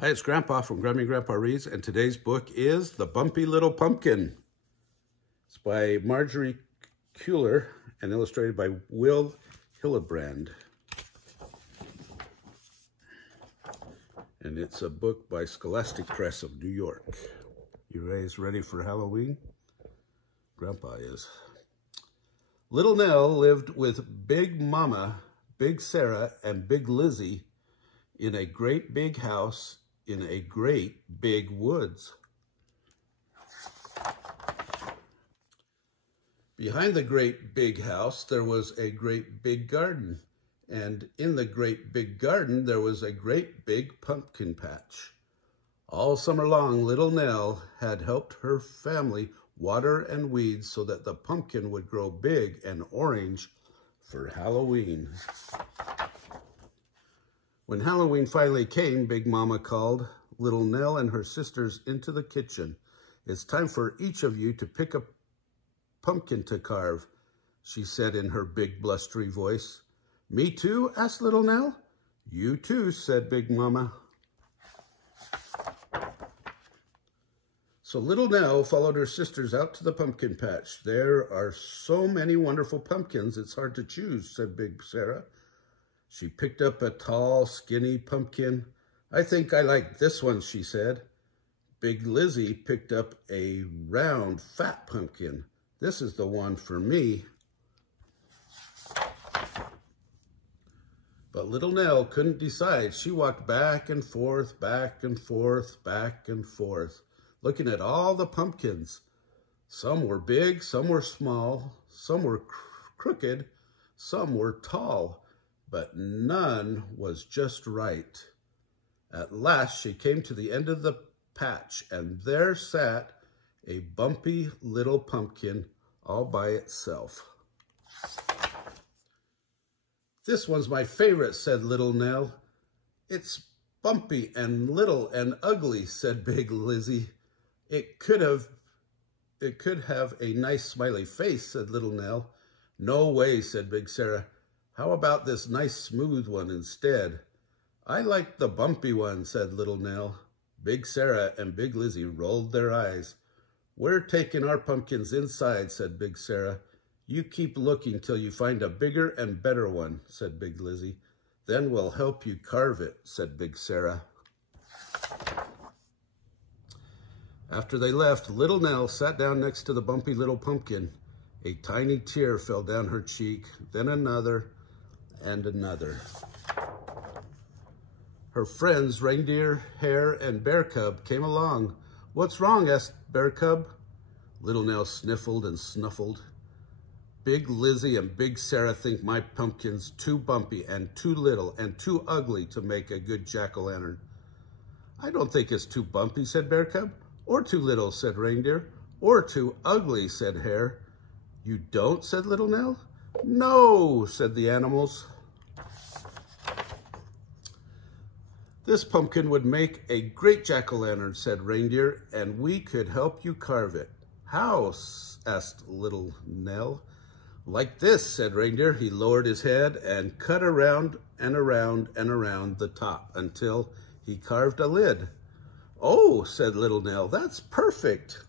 Hi, it's Grandpa from Grammy Grandpa Reads, and today's book is The Bumpy Little Pumpkin. It's by Margery Cuyler and illustrated by Hillenbrand. And it's a book by Scholastic Press of New York. You guys ready for Halloween? Grandpa is. Little Nell lived with Big Mama, Big Sarah, and Big Lizzie in a great big house in a great big woods. Behind the great big house, there was a great big garden. And in the great big garden, there was a great big pumpkin patch. All summer long, Little Nell had helped her family water and weed so that the pumpkin would grow big and orange for Halloween. When Halloween finally came, Big Mama called Little Nell and her sisters into the kitchen. "It's time for each of you to pick a pumpkin to carve," she said in her big blustery voice. "Me too?" asked Little Nell. "You too," said Big Mama. So Little Nell followed her sisters out to the pumpkin patch. "There are so many wonderful pumpkins, it's hard to choose," said Big Sarah. She picked up a tall, skinny pumpkin. "I think I like this one," she said. Big Lizzie picked up a round, fat pumpkin. "This is the one for me." But Little Nell couldn't decide. She walked back and forth, back and forth, back and forth, looking at all the pumpkins. Some were big, some were small, some were crooked, some were tall, but none was just right. At last, she came to the end of the patch, and there sat a bumpy little pumpkin all by itself. "This one's my favorite," said Little Nell. "It's bumpy and little and ugly," said Big Lizzie. It could have a nice smiley face," said Little Nell. "No way," said Big Sarah. "How about this nice smooth one instead?" "I like the bumpy one," said Little Nell. Big Sarah and Big Lizzie rolled their eyes. "We're taking our pumpkins inside," said Big Sarah. "You keep looking till you find a bigger and better one," said Big Lizzie. "Then we'll help you carve it," said Big Sarah. After they left, Little Nell sat down next to the bumpy little pumpkin. A tiny tear fell down her cheek, then another and another. Her friends, Reindeer, Hare, and Bear Cub, came along. "What's wrong?" asked Bear Cub. Little Nell sniffled and snuffled. "Big Lizzie and Big Sarah think my pumpkin's too bumpy and too little and too ugly to make a good jack-o'-lantern." "I don't think it's too bumpy," said Bear Cub. "Or too little," said Reindeer. "Or too ugly," said Hare. "You don't?" said Little Nell. "No," said the animals. "This pumpkin would make a great jack-o'-lantern," said Reindeer, "and we could help you carve it." "How?" asked Little Nell. "Like this," said Reindeer. He lowered his head and cut around and around and around the top until he carved a lid. "Oh," said Little Nell, "that's perfect."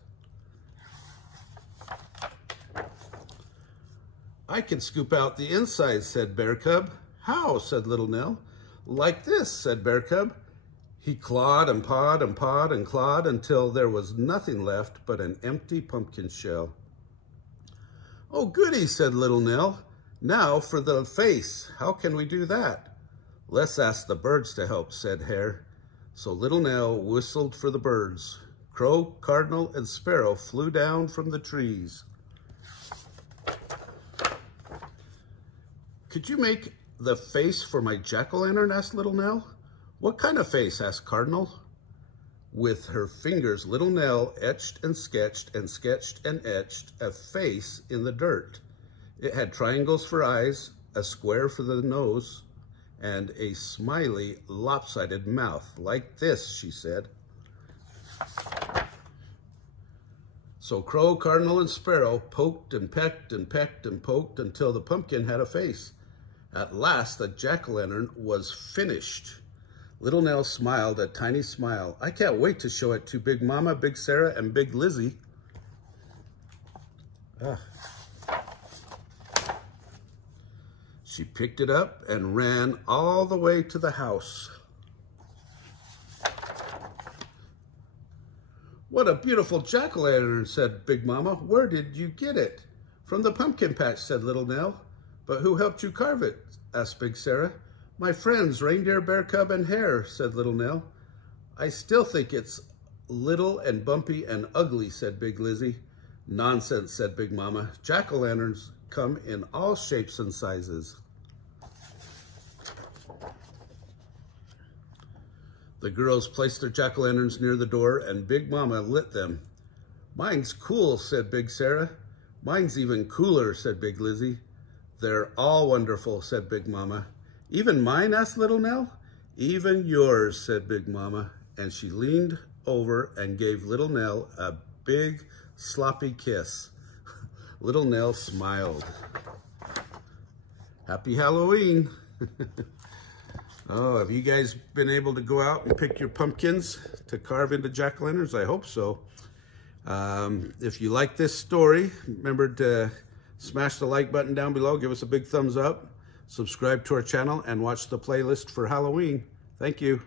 "I can scoop out the inside," said Bear Cub. "How?" said Little Nell. "Like this," said Bear Cub. He clawed and pawed and pawed and clawed until there was nothing left but an empty pumpkin shell. "Oh, goody," said Little Nell. "Now for the face. How can we do that?" "Let's ask the birds to help," said Hare. So Little Nell whistled for the birds. Crow, cardinal, and sparrow flew down from the trees. "Could you make the face for my jack-o'-lantern?" asked Little Nell. "What kind of face?" asked Cardinal. With her fingers, Little Nell etched and sketched and sketched and etched a face in the dirt. It had triangles for eyes, a square for the nose, and a smiley, lopsided mouth. "Like this," she said. So Crow, Cardinal, and Sparrow poked and pecked and pecked and poked until the pumpkin had a face. At last, the jack-o'-lantern was finished. Little Nell smiled a tiny smile. I can't wait to show it to Big Mama, Big Sarah, and Big Lizzie. She picked it up and ran all the way to the house. What a beautiful jack-o'-lantern, said Big Mama. Where did you get it? From the pumpkin patch, said Little Nell. But who helped you carve it? Asked Big Sarah. My friends, Reindeer, Bear Cub, and Hare, said Little Nell. I still think it's little and bumpy and ugly, said Big Lizzie. Nonsense, said Big Mama. Jack-o'-lanterns come in all shapes and sizes. The girls placed their jack-o'-lanterns near the door, and Big Mama lit them. Mine's cool, said Big Sarah. Mine's even cooler, said Big Lizzie. They're all wonderful, said Big Mama. Even mine, asked Little Nell. Even yours, said Big Mama, and she leaned over and gave Little Nell a big, sloppy kiss. Little Nell smiled. Happy Halloween. Oh, have you guys been able to go out and pick your pumpkins to carve into jack-o'-lanterns? I hope so. If you like this story, remember to smash the like button down below, give us a big thumbs up, subscribe to our channel, and watch the playlist for Halloween. Thank you.